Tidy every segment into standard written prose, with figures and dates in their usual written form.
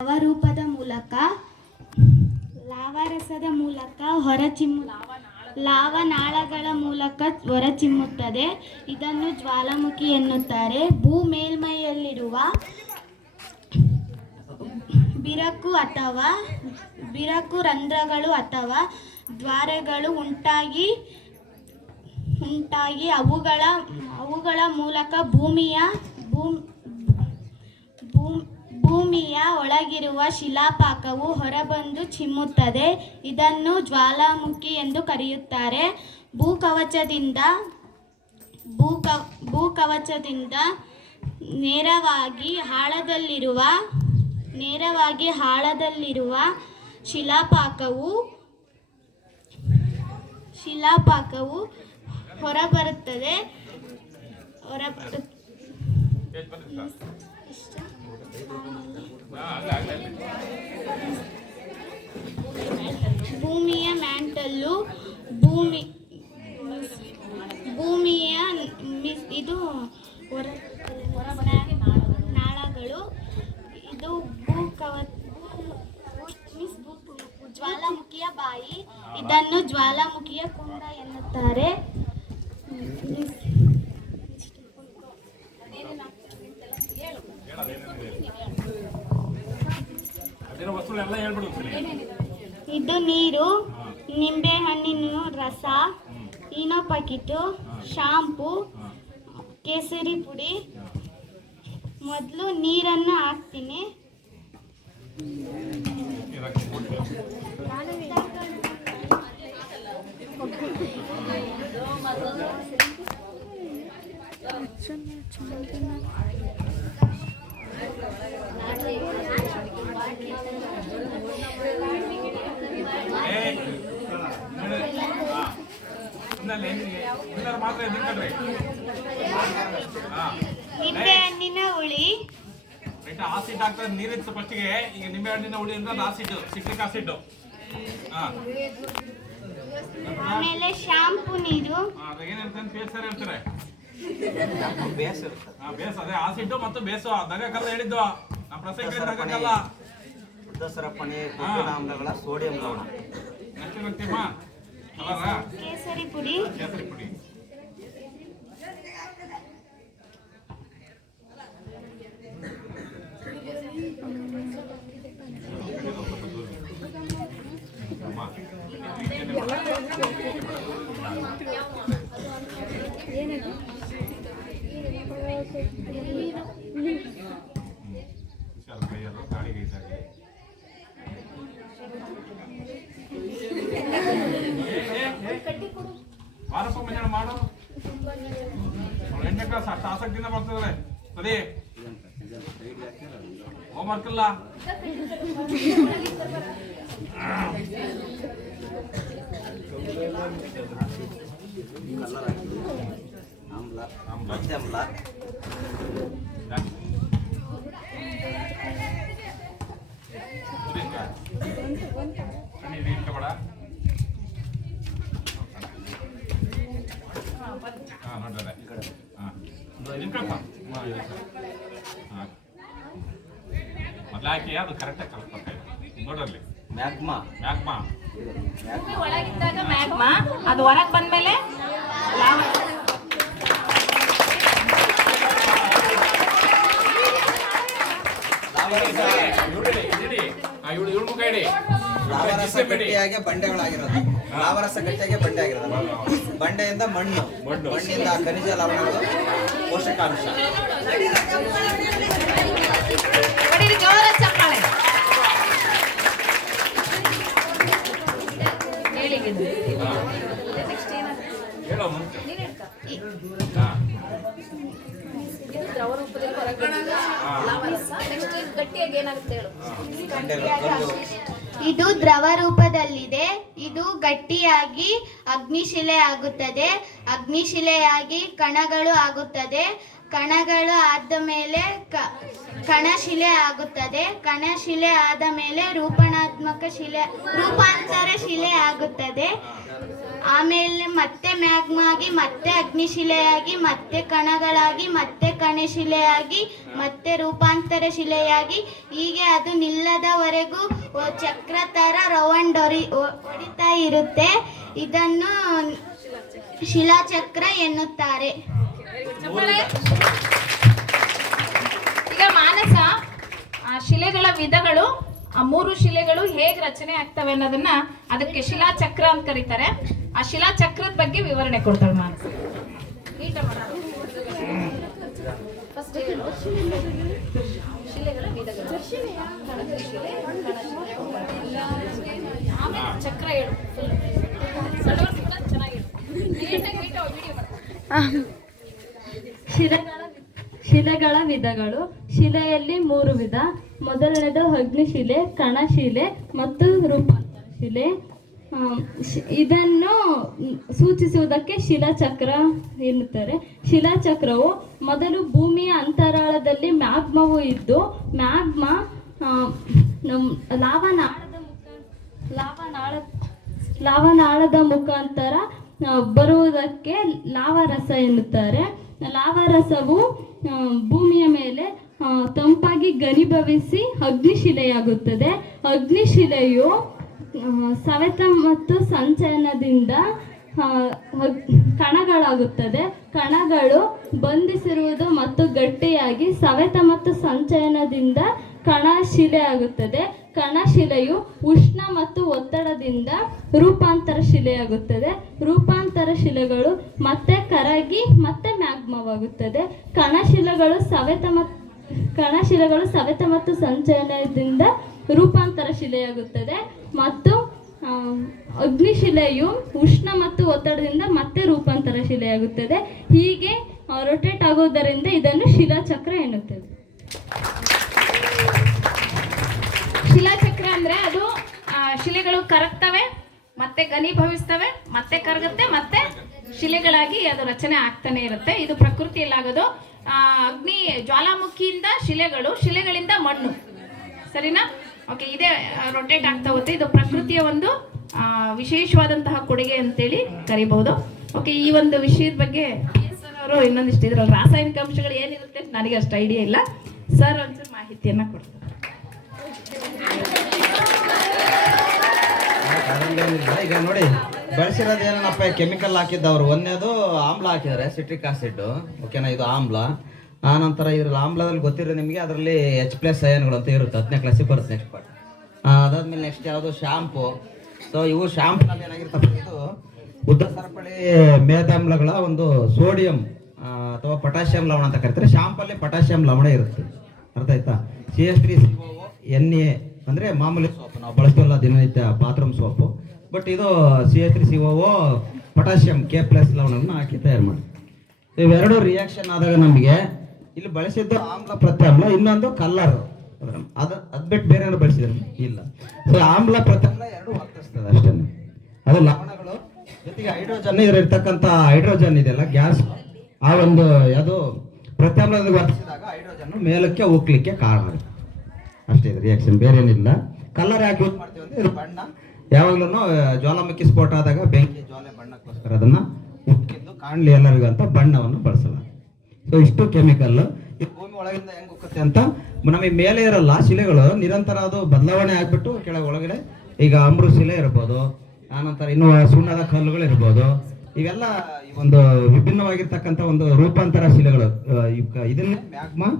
ಲಾವರೂಪದ ಮೂಲಕ ಲಾವಾರಸದ ಮೂಲಕ ಲಾವನಾಳಗಳ ಮೂಲಕ ಹೊರಚಿಮ್ಮುತ್ತದೆ. ಇದನ್ನು ಜ್ವಾಲಾಮುಖಿ ಎನ್ನುತ್ತಾರೆ. ಭೂ ಮೇಲ್ಮೈಯಲ್ಲಿರುವ ಬಿರುಕು ರಂಧ್ರಗಳು ಅಥವಾ ದ್ವಾರಗಳು ಉಂಟಾಗಿ ಅವುಗಳ ಮೂಲಕ ಭೂಮಿಯ ಒಳಗಿರುವ ಶಿಲಾಪಾಕವು ಹೊರಬಂದು ಚಿಮ್ಮುತ್ತದೆ. ಇದನ್ನು ಜ್ವಾಲಾಮುಖಿ ಎಂದು ಕರೆಯುತ್ತಾರೆ. ಭೂಕವಚದಿಂದ ನೇರವಾಗಿ ಆಳದಲ್ಲಿರುವ ಶಿಲಾಪಾಕವು ಹೊರಬರುತ್ತದೆ. ಭೂಮಿಯ ಮ್ಯಾಂಟಲ್ಲು ಭೂಮಿಯ ಇದು ನಾಳಗಳು. ಇದು ಜ್ವಾಲಾಮುಖಿಯ ಬಾಯಿ. ಇದನ್ನು ಜ್ವಾಲಾಮುಖಿಯ ಕುಂಡ ಎನ್ನುತ್ತಾರೆ. ಇದು ನೀರು, ನಿಂಬೆಹಣ್ಣಿನ ರಸ, ಈನೋ ಪ್ಯಾಕೆಟು, ಶಾಂಪು, ಕೇಸರಿ ಪುಡಿ. ಮೊದಲು ನೀರನ್ನು ಹಾಕ್ತೀನಿ. ನಿಂಬೆಹಣ್ಣಿನ ಹುಳಿ ಆಸಿಡ್ ಹಾಕ್ತಾರೆ ನೀರಿತ್ತು ಫಸ್ಟಿಗೆ. ಈಗ ನಿಂಬೆಹಣ್ಣಿನ ಹುಳಿ ಅಂದ್ರೆ ಆಸಿಡ್, ಸಿಟ್ರಿಕ್ ಆಸಿಡ್. ಆಮೇಲೆ ಶಾಂಪು ನೀರು. ಏನಂತ ಬೇಸರ ಹೇಳ್ತಾರೆ. ಬೇಸ್ ಅದೇ ಆಸಿಡ್ ಮತ್ತು ಬೇಸು ದಗಕಲ್ಲ ಹೇಳಿದ್ದು. ನಮ್ಮ ಪ್ರಸಂಗ ದಗಕಲ್ಲ. ಸರಪಣಿ ಆಮ್ಲಗಳ ಸೋಡಿಯಂ ಲವಣ. ಎಷ್ಟು ಹಾಕ್ತೀಮ್ಮ? ಕೇಸರಿ ಪುಡಿ. ವಾರಪ್ಪ ಮಂಜಾಣ ಮಾಡು. ಎಂಟನೇ ಕ್ಲಾಸ್ ಅಷ್ಟು ಆಸಕ್ತಿಯಿಂದ ಮಾಡ್ತಿದ್ದಾರೆ. ಸರಿ, ಹೋಮ್ವರ್ಕ್ ಇಲ್ಲ. ಮೊದಲು ಹಾಕಿ ಅದು ಕರೆಕ್ಟಾಗಿ ಕಲ್ಸ್ಬೇಕು ನೋಡ್ರಲ್ಲಿ. ಮ್ಯಾಗ್ಮಾ ಒಳಗಿದ್ದಾಗ ಮ್ಯಾಗ್ಮಾ, ಅದು ಹೊರಗೆ ಬಂದ್ಮೇಲೆ ಲಾವರಸ ಗಟ್ಟಿಯಾಗಿ ಬಂಡೆಗಳಾಗಿರೋದು. ಲಾವರಸ ಗಟ್ಟಿಯಾಗಿ ಬಂಡೆ ಆಗಿರೋದು. ಬಂಡೆಯಿಂದ ಮಣ್ಣಿಂದ ಖನಿಜ ಲವಣಗಳು, ಪೋಷಕಾಂಶ. ಇದು ದ್ರವ ರೂಪದಲ್ಲಿದೆ. ಇದು ಗಟ್ಟಿಯಾಗಿ ಅಗ್ನಿಶಿಲೆ ಆಗುತ್ತದೆ. ಅಗ್ನಿಶಿಲೆಯಾಗಿ ಕಣಗಳು ಆಗುತ್ತದೆ. ಕಣಗಳು ಆದ ಮೇಲೆ ಕಣಶಿಲೆ ಆಗುತ್ತದೆ. ಕಣಶಿಲೆ ಆದ ಮೇಲೆ ರೂಪಾಂತರ ಶಿಲೆ ಆಗುತ್ತದೆ. ಆಮೇಲೆ ಮತ್ತೆ ಮ್ಯಾಗ್ಮಾಗಿ, ಮತ್ತೆ ಅಗ್ನಿಶಿಲೆಯಾಗಿ, ಮತ್ತೆ ಕಣಗಳಾಗಿ, ಮತ್ತೆ ಕಣಶಿಲೆಯಾಗಿ, ಮತ್ತೆ ರೂಪಾಂತರ ಶಿಲೆಯಾಗಿ, ಹೀಗೆ ಅದು ನಿಲ್ಲದವರೆಗೂ ಚಕ್ರ ಥರ ರೌಂಡ್ ಹೊಡಿತಾ ಇರುತ್ತೆ. ಇದನ್ನು ಶಿಲಾಚಕ್ರ ಎನ್ನುತ್ತಾರೆ. ಈಗ ಮಾನಸ ಶಿಲೆಗಳ ವಿಧಗಳು, ಆ 3 ಶಿಲೆಗಳು ಹೇಗೆ ರಚನೆ ಆಗ್ತವೆ ಅನ್ನೋದನ್ನ ಅದಕ್ಕೆ ಶಿಲಾಚಕ್ರ ಅಂತ ಕರೀತಾರೆ. ಆ ಶಿಲಾಚಕ್ರದ ಬಗ್ಗೆ ವಿವರಣೆ ಕೊಡ್ತಾಳೆ ಮಾನಸ. ಶಿಲೆಗಳ ವಿಧಗಳು, ಚಕ್ರ ಹೇಳು. ಶಿಲೆಗಳ ವಿಧಗಳು. ಶಿಲೆಯಲ್ಲಿ 3 ವಿಧ. ಮೊದಲನೇದು ಅಗ್ನಿಶಿಲೆ, ಕಣಶಿಲೆ ಮತ್ತು ರೂಪಾಂತರ ಶಿಲೆ. ಇದನ್ನು ಸೂಚಿಸುವುದಕ್ಕೆ ಶಿಲಾಚಕ್ರ ಎನ್ನುತ್ತಾರೆ. ಶಿಲಾಚಕ್ರವು ಮೊದಲು ಭೂಮಿಯ ಅಂತರಾಳದಲ್ಲಿ ಮ್ಯಾಗ್ಮವು ಇದ್ದು, ಮ್ಯಾಗ್ಮಾ ಲಾವನಾಳದ ಮುಖಾಂತರ ಬರುವುದಕ್ಕೆ ಲಾವಾರಸ ಎನ್ನುತ್ತಾರೆ. ಲಾವಾರಸವು ಭೂಮಿಯ ಮೇಲೆ ತಂಪಾಗಿ ಘನೀಭವಿಸಿ ಅಗ್ನಿಶಿಲೆಯಾಗುತ್ತದೆ. ಅಗ್ನಿಶಿಲೆಯು ಸವೆತ ಮತ್ತು ಸಂಚಯನದಿಂದ ಕಣಗಳಾಗುತ್ತದೆ. ಕಣಗಳು ಬಂಧಿಸಿರುವುದು ಮತ್ತು ಗಟ್ಟಿಯಾಗಿ ಸವೆತ ಮತ್ತು ಸಂಚಯನದಿಂದ ಕಣಶಿಲೆ ಆಗುತ್ತದೆ. ಕಣಶಿಲೆಯು ಉಷ್ಣ ಮತ್ತು ಒತ್ತಡದಿಂದ ರೂಪಾಂತರ ಶಿಲೆಯಾಗುತ್ತದೆ. ರೂಪಾಂತರ ಶಿಲೆಗಳು ಮತ್ತೆ ಕರಗಿ ಮತ್ತೆ ಮ್ಯಾಗ್ಮವಾಗುತ್ತದೆ. ಕಣಶಿಲೆಗಳು ಸವೆತ ಮತ್ತು ಸಂಚಯನದಿಂದ ರೂಪಾಂತರ ಶಿಲೆಯಾಗುತ್ತದೆ ಮತ್ತು ಅಗ್ನಿಶಿಲೆಯು ಉಷ್ಣ ಮತ್ತು ಒತ್ತಡದಿಂದ ಮತ್ತೆ ರೂಪಾಂತರ ಶಿಲೆಯಾಗುತ್ತದೆ. ಹೀಗೆ ರೊಟೇಟ್ ಆಗುವುದರಿಂದ ಇದನ್ನು ಶಿಲಾಚಕ್ರ ಎನ್ನುತ್ತೇವೆ. ಶಿಲಾಚಕ್ರ ಅಂದ್ರೆ ಅದು ಶಿಲೆಗಳು ಕರಗ್ತವೆ, ಮತ್ತೆ ಘನೀಭವಿಸ್ತವೆ, ಮತ್ತೆ ಕರಗುತ್ತೆ, ಮತ್ತೆ ಶಿಲೆಗಳಾಗಿ ಅದು ರಚನೆ ಆಗ್ತಾನೆ ಇರುತ್ತೆ. ಇದು ಪ್ರಕೃತಿಯಲ್ಲಾಗೋದು. ಅಗ್ನಿ ಜ್ವಾಲಾಮುಖಿಯಿಂದ ಶಿಲೆಗಳು, ಶಿಲೆಗಳಿಂದ ಮಣ್ಣು. ಸರಿನಾ? ಓಕೆ, ಇದೇ ರೊಟೇಟ್ ಆಗ್ತಾ ಹೋಗುತ್ತೆ. ಇದು ಪ್ರಕೃತಿಯ ಒಂದು ವಿಶೇಷವಾದಂತಹ ಕೊಡುಗೆ ಅಂತೇಳಿ ಕರಿಬಹುದು. ಓಕೆ, ಈ ಒಂದು ವಿಷಯದ ಬಗ್ಗೆ ಅವರು ಇನ್ನೊಂದಿಷ್ಟು ಇದ್ರಲ್ಲಿ ರಾಸಾಯನಿಕ ಅಂಶಗಳು ಏನಿರುತ್ತೆ ನನಗೆ ಅಷ್ಟು ಐಡಿಯಾ ಇಲ್ಲ. ಸರ್ ಒಂಚೂರು ಮಾಹಿತಿಯನ್ನ ಕೊಡ್ತಾರೆ. ಈಗ ನೋಡಿ, ಬೆಳೆಸಿರೋದು ಏನಪ್ಪ, ಕೆಮಿಕಲ್ ಹಾಕಿದ್ದವ್ರು. ಒಂದೇದು ಆಮ್ಲ ಹಾಕಿದ್ದಾರೆ, ಸಿಟ್ರಿಕ್ ಆಸಿಡ್. ಓಕೆನಾ, ಇದು ಆಮ್ಲ. ಆ ನಂತರ ಇದ್ರಲ್ಲಿ ಆಮ್ಲದಲ್ಲಿ ಗೊತ್ತಿರೋ ನಿಮಗೆ, ಅದರಲ್ಲಿ H+ ಅಯನ್ಗಳು ಅಂತ ಇರುತ್ತೆ. 10ನೇ ಕ್ಲಾಸಿಗೆ ಬರುತ್ತೆ ನೆಕ್ಸ್ಟ್ ಪಾರ್ಟ್. ಅದಾದ್ಮೇಲೆ ನೆಕ್ಸ್ಟ್ ಯಾವುದು ಶಾಂಪು. ಸೊ ಇವು ಶಾಂಪುನಲ್ಲಿ ಏನಾಗಿರ್ತಪ್ಪ, ಇದು ಉದ್ದ ಸರಪಳಿ ಮೇದಾಮ್ಲಗಳ ಒಂದು ಸೋಡಿಯಂ ಅಥವಾ ಪೊಟ್ಯಾಷಿಯಂ ಲವಣ ಅಂತ ಕರೀತಾರೆ. ಶಾಂಪಲ್ಲಿ ಪೊಟ್ಯಾಷಿಯಂ ಲವಣ ಇರುತ್ತೆ. ಅರ್ಥ ಆಯ್ತಾ? CH3COO Na ಅಂದರೆ ಮಾಮೂಲಿ ಸೋಪು ನಾವು ಬಳಸ್ತೀವಲ್ಲ ದಿನನಿತ್ಯ ಬಾತ್ರೂಮ್ ಸೋಪು. ಬಟ್ ಇದು CH3COO ಪೊಟ್ಯಾಷಿಯಂ K+ ಲವಣವನ್ನು ಹಾಕಿ ತಯಾರು ಮಾಡಿ. ಇವೆರಡು ರಿಯಾಕ್ಷನ್ ಆದಾಗ ನಮಗೆ ಇಲ್ಲಿ ಬಳಸಿದ್ದು ಆಮ್ಲ ಪ್ರತ್ಯಾಮ್ಲ, ಇನ್ನೊಂದು ಕಲ್ಲರ್. ಅದು ಬಿಟ್ಟು ಬೇರೆ ಏನಾದ್ರು ಬಳಸಿದ್ರೆ ಇಲ್ಲ. ಸೊ ಆಮ್ಲ ಪ್ರತ್ಯಾಮ್ಲ ಎರಡು ವರ್ತಿಸ್ತದೆ ಅಷ್ಟೇ. ಅದು ಲವಣಗಳು ಜೊತೆಗೆ ಹೈಡ್ರೋಜನ್, ಇರ್ತಕ್ಕಂಥ ಹೈಡ್ರೋಜನ್ ಇದೆಯಲ್ಲ ಗ್ಯಾಸ್, ಆ ಒಂದು ಅದು ಪ್ರತ್ಯಾಮ್ಲದಲ್ಲಿ ವರ್ತಿಸಿದಾಗ ಹೈಡ್ರೋಜನ್ ಮೇಲಕ್ಕೆ ಹೋಗ್ಲಿಕ್ಕೆ ಕಾರಣ ಅಷ್ಟೇ. ಇದು ರಿಯಾಕ್ಷನ್, ಬೇರೆ ಏನಿಲ್ಲ. ಕಲ್ಲರ್ ಯಾಕೆ ಯೂಸ್ ಮಾಡ್ತೀವಿ ಅಂದ್ರೆ ಇದು ಬಣ್ಣ. ಯಾವಾಗ್ಲೂ ಜ್ವಾಲಾಮುಖಿ ಸ್ಫೋಟ ಆದಾಗ ಬೆಂಕಿ ಜ್ವಾಲೆ ಬಣ್ಣಕ್ಕೋಸ್ಕರ ಅದನ್ನ ಉಕ್ಕಿದ್ದು ಕಾಣಲಿ ಎಲ್ಲರಿಗೂ ಅಂತ ಬಣ್ಣವನ್ನು ಬಳಸಲಾಗುತ್ತೆ. ಸೊ ಇಷ್ಟು ಕೆಮಿಕಲ್. ಈ ಭೂಮಿ ಒಳಗಿಂದ ಹೆಂಗ್ ಹೋಗುತ್ತೆ ಅಂತ ನಮಗೆ ಮೇಲೆ ಇರಲ್ಲ ಶಿಲೆಗಳು, ನಿರಂತರ ಅದು ಬದಲಾವಣೆ ಆಗ್ಬಿಟ್ಟು ಕೆಳಗೆ ಒಳಗಡೆ ಈಗ ಅಮೃತ ಶಿಲೆ ಇರ್ಬೋದು, ಆನಂತರ ಇನ್ನು ಸುಣ್ಣದ ಕಲ್ಲುಗಳು ಇರ್ಬೋದು. ಇವೆಲ್ಲ ಒಂದು ವಿಭಿನ್ನವಾಗಿರ್ತಕ್ಕಂಥ ಒಂದು ರೂಪಾಂತರ ಶಿಲೆಗಳು. ಇದನ್ನೇ ಮ್ಯಾಗ್ಮಾ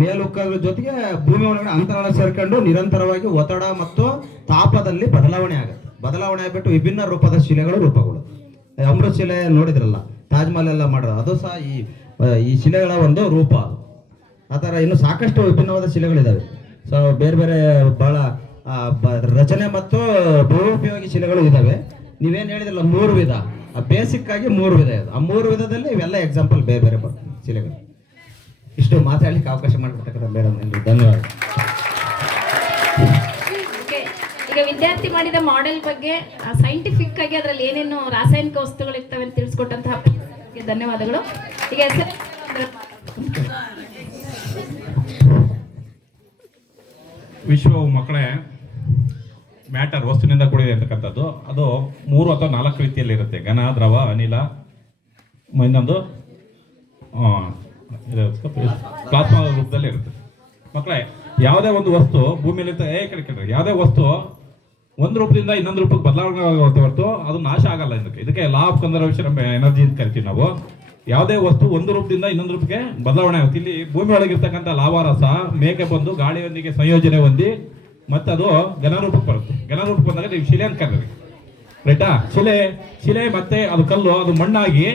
ಮೇಲುಕ್ಕದ್ರ ಜೊತೆಗೆ ಭೂಮಿ ಒಳಗಡೆ ಅಂತರಾಳ ಸೇರ್ಕೊಂಡು ನಿರಂತರವಾಗಿ ಒತ್ತಡ ಮತ್ತು ತಾಪದಲ್ಲಿ ಬದಲಾವಣೆ ಆಗುತ್ತೆ. ಬದಲಾವಣೆ ಆಗ್ಬಿಟ್ಟು ವಿಭಿನ್ನ ರೂಪದ ಶಿಲೆಗಳು ರೂಪಗಳು. ಅಮೃತ ಶಿಲೆ ನೋಡಿದ್ರಲ್ಲ, ತಾಜ್ ಮಹಲ್ ಎಲ್ಲ ಮಾಡೋದು, ಅದು ಸಹ ಈ ಶಿಲೆಗಳ ಒಂದು ರೂಪ. ಆ ಥರ ಇನ್ನು ಸಾಕಷ್ಟು ವಿಭಿನ್ನವಾದ ಶಿಲೆಗಳಿದ್ದಾವೆ. ಸೊ ಬೇರೆ ಬೇರೆ ಬಹಳ ರಚನೆ ಮತ್ತು ಬಹುಪಯೋಗಿ ಶಿಲೆಗಳು ಇದ್ದಾವೆ. ನೀವೇನು ಹೇಳಿದ್ರಲ್ಲ 3 ವಿಧ, ಬೇಸಿಕ್ ಆಗಿ 3 ವಿಧ ಇದೆ. ಆ 3 ವಿಧದಲ್ಲಿ ಇವೆಲ್ಲ ಎಕ್ಸಾಂಪಲ್ ಬೇರೆ ಬೇರೆ ಶಿಲೆಗಳು. ಇಷ್ಟು ಮಾತಾಡ್ಲಿಕ್ಕೆ ಅವಕಾಶ ಮಾಡಿಕೊಡ್ತಕ್ಕಂಥ ಮೇಡಮ್, ಧನ್ಯವಾದ. ಈಗ ವಿದ್ಯಾರ್ಥಿ ಮಾಡಿದ ಮಾಡೆಲ್ ಬಗ್ಗೆ ಸೈಂಟಿಫಿಕ್ ಆಗಿ ಅದರಲ್ಲಿ ಏನೇನು ರಾಸಾಯನಿಕ ವಸ್ತುಗಳು ಇರ್ತವೆ ಅಂತ ತಿಳಿಸ್ಕೊಟ್ಟಂತಹ ಧನ್ಯವಾದಗಳು. ಈಗ ವಿಶ್ವ ಮಕ್ಕಳೇ, ಮ್ಯಾಟರ್ ವಸ್ತುವಿನಿಂದ ಕೂಡಿದೆ ಅಂತಕ್ಕಂಥದ್ದು. ಅದು 3 ಅಥವಾ 4 ರೀತಿಯಲ್ಲಿ ಇರುತ್ತೆ. ಘನ, ದ್ರವ, ಅನಿಲ, ಇನ್ನೊಂದು ಪ್ಲಾಸ್ಮಾ ರೂಪದಲ್ಲಿ ಇರುತ್ತೆ. ಮಕ್ಕಳೇ, ಯಾವುದೇ ಒಂದು ವಸ್ತು ಭೂಮಿಯಲ್ಲಿ ಕೇಳ್ರಿ, ಯಾವುದೇ ವಸ್ತು ಒಂದು ರೂಪದಿಂದ ಇನ್ನೊಂದು ರೂಪಕ್ಕೆ ಬದಲಾವಣೆ ಆಗುತ್ತೆ ಹೊರತು ಅದು ನಾಶ ಆಗಲ್ಲ. ಇದಕ್ಕೆ ಲಾ ಆಫ್ ಕನ್ಸರ್ವೇಷನ್ ಎನರ್ಜಿ ಅಂತ ಕರಿತೀವಿ ನಾವು. ಯಾವುದೇ ವಸ್ತು ಒಂದು ರೂಪದಿಂದ ಇನ್ನೊಂದು ರೂಪಕ್ಕೆ ಬದಲಾವಣೆ ಆಗುತ್ತೆ. ಇಲ್ಲಿ ಭೂಮಿ ಒಳಗಿರ್ತಕ್ಕಂಥ ಲಾವಾರಸ ಮೇಕೆ ಬಂದು ಗಾಳಿಯೊಂದಿಗೆ ಸಂಯೋಜನೆ ಹೊಂದಿ ಮತ್ತೆ ಅದು ಘನರೂಪಕ್ಕೆ ಬರುತ್ತೆ. ಘನರೂಪಕ್ಕೆ ಬಂದಾಗ ನೀವು ಶಿಲೆ ಅಂತ ಕರೀರಿ, ರೈಟಾ? ಶಿಲೆ ಮತ್ತೆ ಅದು ಕಲ್ಲು, ಅದು ಮಣ್ಣಾಗಿ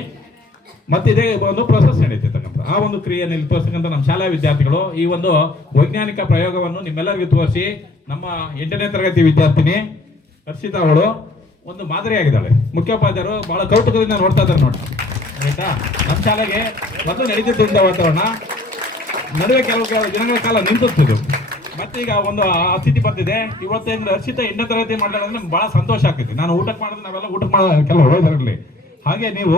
ಮತ್ತೆ ಇದೇ ಒಂದು ಪ್ರೊಸೆಸ್ ನಡೀತಿರ್ತಕ್ಕಂಥ ಆ ಒಂದು ಕ್ರಿಯೆಯನ್ನು ತೋರಿಸ್ತಕ್ಕಂಥ ನಮ್ಮ ಶಾಲಾ ವಿದ್ಯಾರ್ಥಿಗಳು ಈ ಒಂದು ವೈಜ್ಞಾನಿಕ ಪ್ರಯೋಗವನ್ನು ನಿಮ್ಮೆಲ್ಲರಿಗೂ ತೋರಿಸಿ ನಮ್ಮ 8ನೇ ತರಗತಿ ವಿದ್ಯಾರ್ಥಿನಿ ಹರ್ಷಿತಾ ಅವಳು ಒಂದು ಮಾದರಿಯಾಗಿದ್ದಾಳೆ. ಮುಖ್ಯೋಪಾಧ್ಯಾಯರು ಬಹಳ ಕೌತುಕದಿಂದ ನೋಡ್ತಾ ಇದ್ದಾರೆ ನೋಡಿ, ಆಯ್ತಾ? ನಮ್ಮ ಶಾಲೆಗೆ ಮೊದಲು ನಡೀತಿದ್ದಂಥ ವಾತಾವರಣ ನಡುವೆ ಕೆಲವು ದಿನಗಳ ಕಾಲ ನಿಂತಿತ್ತು. ಮತ್ತೆ ಈಗ ಒಂದು ಆ ಸ್ಥಿತಿ ಬರ್ತಿದೆ. ಇವತ್ತೇನು ಹರ್ಷಿತಾ 8ನೇ ತರಗತಿ ಮಾಡಿದ್ರೆ ನಮ್ಗೆ ಬಹಳ ಸಂತೋಷ ಆಗ್ತೈತಿ. ನಾನು ಊಟಕ್ಕೆ ಮಾಡಿದ್ರೆ ನಾವೆಲ್ಲ ಊಟಕ್ಕೆ ಮಾಡೋ ಕೆಲವು ಹೋಗೋದಿರಲಿ. ಹಾಗೆ ನೀವು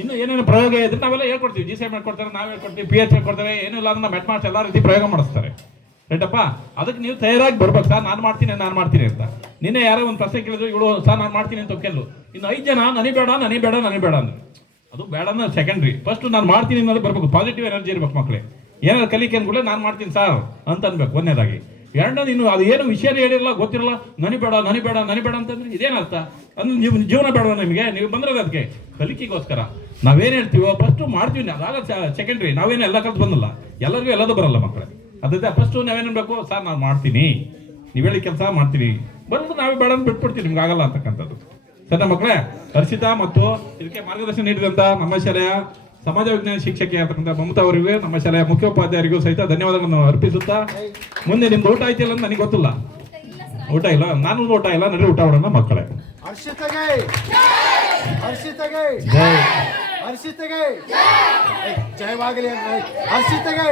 ಇನ್ನು ಏನೇನು ಪ್ರಯೋಗ ಇದ್ರೆ ನಾವೆಲ್ಲ ಹೇಳ್ಕೊಡ್ತೀವಿ. GCM ಹೇಳ್ಕೊಡ್ತಾರೆ, ನಾವು ಹೇಳ್ಕೊಡ್ತೀವಿ, PH ಹೇಳ್ಕೊಡ್ತೇವೆ. ಏನಿಲ್ಲ ಅಂದ್ರೆ ನಮ್ಮ ಮೆಟ್ ಮಾರ್ಕ್ಸ್ ಎಲ್ಲ ರೀತಿ ಪ್ರಯೋಗ ಮಾಡಿಸ್ತಾರೆ, ರೈಟಪ್ಪ? ಅದಕ್ಕೆ ನೀವು ತಯಾರಾಗಿ ಬರ್ಬೇಕು. ಸರ್ ನಾನು ಮಾಡ್ತೀನಿ ಅಂತ. ನಿನ್ನೆ ಯಾರೋ ಒಂದು ಪ್ರಶ್ನೆ ಕೇಳಿದ್ರು, ಇವಳು ಸರ್ ನಾನು ಮಾಡ್ತೀನಿ ಅಂತ ಕೇಳು. ಇನ್ನು 5 ಜನ ನನಬೇಡ ಅಂದ್ರೆ ಅದು ಬೇಡ ಅನ್ನೋದು ಸೆಕೆಂಡ್ರಿ. ಫಸ್ಟ್ ನಾನು ಮಾಡ್ತೀನಿ ಅನ್ನೋದು ಬರ್ಬೇಕು. ಪಾಸಿಟಿವ್ ಎನರ್ಜಿ ಇರ್ಬೇಕು ಮಕ್ಕಳೇ. ಏನಾದ್ರು ಕಲಿಕೆ ಅನ್ಕೊಳ್ಳಿ, ನಾನು ಮಾಡ್ತೀನಿ ಸರ್ ಅಂತ ಅನ್ಬೇಕು ಒಂದನೇದಾಗಿ. ಎರಡನೇದು, ಇನ್ನು ಅದು ಏನು ವಿಷಯ ಹೇಳಿರಲ್ಲ, ಗೊತ್ತಿರಲ್ಲ, ನನಬೇಡ ಅಂತಂದ್ರೆ ಇದೇನರ್ಥ? ಅಂದ್ರೆ ನೀವು ಜೀವನ ಬೇಡವ ನಿಮಗೆ? ನೀವು ಬಂದಿರೋದು ಅದಕ್ಕೆ ಕಲಿಕೆಗೋಸ್ಕರ. ನಾವೇನು ಹೇಳ್ತೀವೋ ಫಸ್ಟ್ ಮಾಡ್ತೀವಿ, ಅದಾಗ ಸೆಕೆಂಡ್ರಿ. ನಾವೇನು ಎಲ್ಲ ಕಲ್ತು ಬಂದಲ್ಲ, ಎಲ್ಲರಿಗೂ ಎಲ್ಲದೂ ಬರಲ್ಲ ಮಕ್ಕಳೇ. ಅದೇ ಫಸ್ಟು ನಾವೇನಬೇಕು, ಸರ್ ನಾನು ಮಾಡ್ತೀನಿ, ನೀವು ಹೇಳಿ ಕೆಲಸ ಮಾಡ್ತೀನಿ, ಬಂದು ನಾವೇ ಬೇಡ ಅಂತ ಬಿಟ್ಬಿಡ್ತೀವಿ, ನಿಮ್ಗೆ ಆಗಲ್ಲ ಅಂತಕ್ಕಂಥದ್ದು. ಸರಿ ಮಕ್ಕಳೇ, ಹರ್ಷಿತಾ ಮತ್ತು ಇದಕ್ಕೆ ಮಾರ್ಗದರ್ಶನ ನೀಡಿದಂಥ ನಮ್ಮ ಶಾಲೆಯ ಸಮಾಜ ವಿಜ್ಞಾನ ಶಿಕ್ಷಕಿ ಅಂತಕ್ಕಂಥ ಮಮತಾ ಅವರಿಗೂ, ನಮ್ಮ ಶಾಲೆಯ ಮುಖ್ಯೋಪಾಧ್ಯಾಯರಿಗೂ ಸಹಿತ ಧನ್ಯವಾದಗಳನ್ನು ಅರ್ಪಿಸುತ್ತಾ, ಮುಂದೆ ನಿಮ್ದು ಊಟ ಆಯ್ತಿಲ್ಲ ಅಂತ ನನಗೆ ಗೊತ್ತಿಲ್ಲ. ಊಟ ಇಲ್ಲ, ನಾನು ಊಟ ಇಲ್ಲ, ನಡ್ರಿ ಊಟ ಮಾಡೋಣ ಮಕ್ಕಳೇ. ಜಯವಾಗಲಿ. ಹರ್ಷಿತೆಗೆ